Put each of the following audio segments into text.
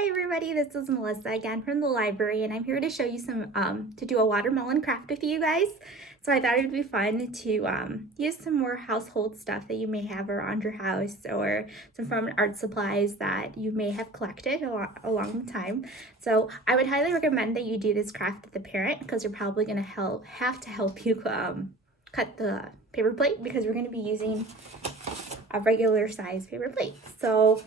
Hi everybody, this is Melissa again from the library, and I'm here to show you to do a watermelon craft with you guys. So I thought it would be fun to use some more household stuff that you may have around your house, or some fun art supplies that you may have collected along the time. So I would highly recommend that you do this craft with a parent, because they're probably going to have to help you cut the paper plate, because we're going to be using a regular size paper plate. So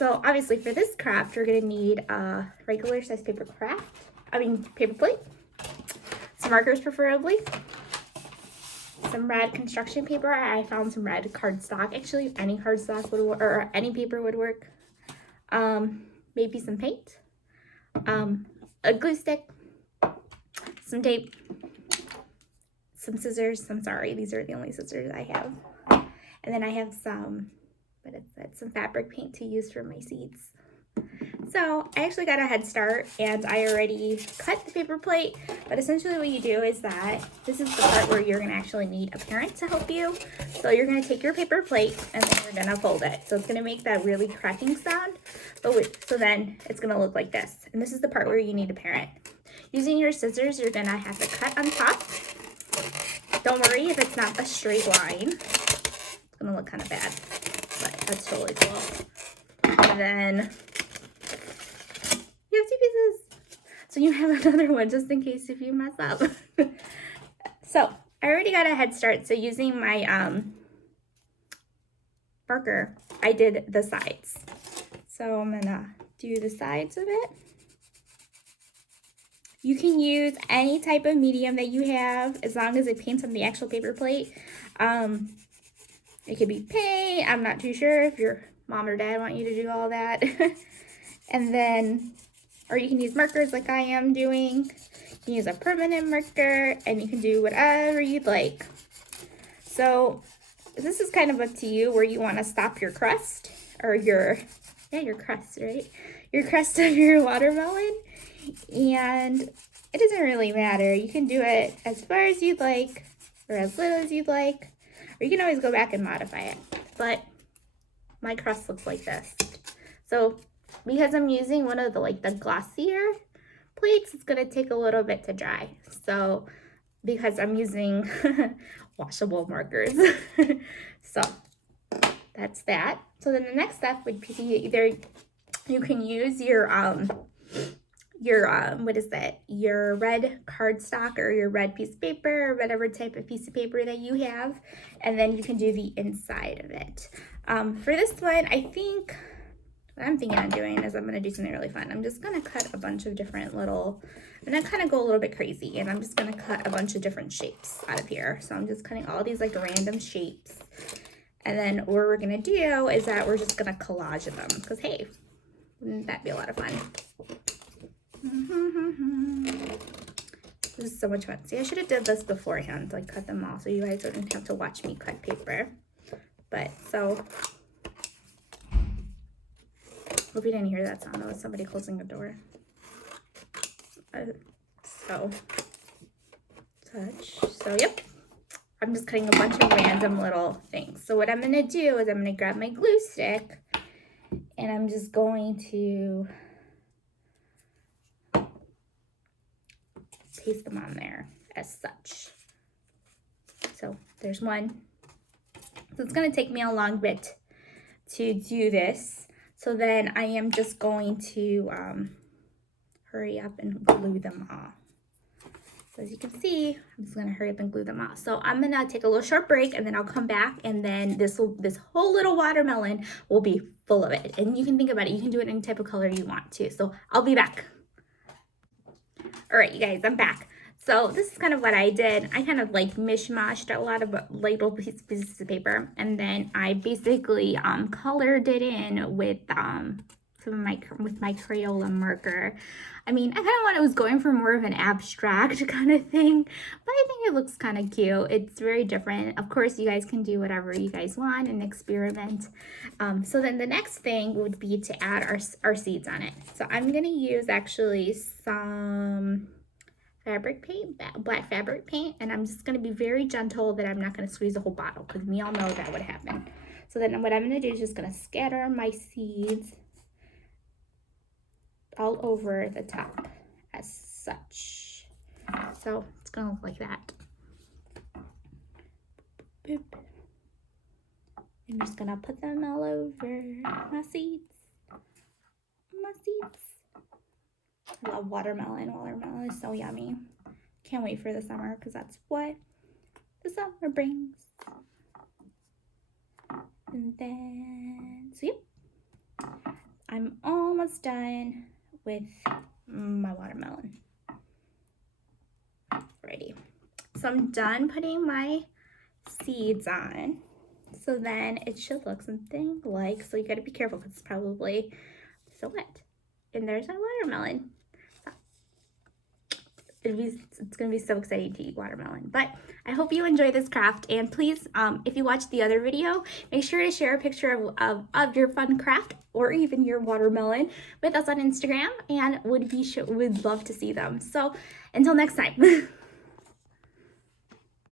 obviously for this craft, you're gonna need a regular size paper plate, some markers preferably, some red construction paper. I found some red cardstock. Actually, any cardstock would work, or any paper would work. Maybe some paint, a glue stick, some tape, some scissors. I'm sorry, these are the only scissors I have. And then I have some fabric paint to use for my seeds. So I actually got a head start, and I already cut the paper plate, but essentially what you do is that this is the part where you're gonna actually need a parent to help you. So you're gonna take your paper plate and then you're gonna fold it. So it's gonna make that really cracking sound, so then it's gonna look like this. And this is the part where you need a parent. Using your scissors, you're gonna have to cut on top. Don't worry if it's not a straight line. It's gonna look kind of bad, but that's totally cool. And then you have 2 pieces, so you have another one just in case if you mess up. So I already got a head start. So using my marker, I did the sides. So I'm gonna do the sides of it. You can use any type of medium that you have, as long as it paints on the actual paper plate. It could be paint. I'm not too sure if your mom or dad want you to do all that. And then, or you can use markers like I am doing. You can use a permanent marker, and you can do whatever you'd like. So this is kind of up to you where you want to stop your crust, or your crust, right? Your crust of your watermelon. And it doesn't really matter. You can do it as far as you'd like, or as little as you'd like. Or you can always go back and modify it. But my crust looks like this. So because I'm using one of the glossier plates, it's gonna take a little bit to dry. So because I'm using washable markers. So that's that. So then the next step would be either you can use your your red cardstock, or your red piece of paper, or whatever type of piece of paper that you have, and then you can do the inside of it. For this one, I think what I'm thinking of doing is I'm going to do something really fun. I'm just going to cut a bunch of different I'm going to kind of go a little bit crazy, and I'm just going to cut a bunch of different shapes out of here. So I'm just cutting all these random shapes, and then what we're going to do is that we're just going to collage them, because hey, wouldn't that be a lot of fun? This is so much fun. See, I should have did this beforehand, cut them all, so you guys wouldn't have to watch me cut paper. But so, hope you didn't hear that sound. That was somebody closing the door. So yep, I'm just cutting a bunch of random little things. So what I'm gonna do is I'm gonna grab my glue stick, and I'm just going to paste them on there as such. So there's one. So it's going to take me a long bit to do this. So then I am just going to hurry up and glue them all. So as you can see, I'm just going to hurry up and glue them all. So I'm going to take a little short break, and then I'll come back, and then this whole little watermelon will be full of it. And you can think about it. You can do it any type of color you want to. So I'll be back. All right, you guys, I'm back. So this is kind of what I did. I kind of mishmashed a lot of little pieces of paper, and then I basically colored it in with my Crayola marker. I mean, I kind of was going for more of an abstract kind of thing, but I think it looks kind of cute. It's very different. Of course, you guys can do whatever you guys want and experiment. So then the next thing would be to add our seeds on it. So I'm gonna use actually some fabric paint, black fabric paint, and I'm just gonna be very gentle that I'm not gonna squeeze the whole bottle, because we all know that would happen. So then what I'm gonna do is just gonna scatter my seeds all over the top as such. So it's gonna look like that. Boop. I'm just gonna put them all over my seeds. My seeds. I love watermelon. Watermelon is so yummy. Can't wait for the summer because that's what the summer brings. And then, so yeah, I'm almost done with my watermelon. Alrighty. So I'm done putting my seeds on. So then it should look something like, so you gotta be careful because it's probably so wet. And there's my watermelon. It's gonna be so exciting to eat watermelon. But I hope you enjoy this craft, and please, if you watched the other video, make sure to share a picture of your fun craft or even your watermelon with us on Instagram, and would love to see them. So until next time.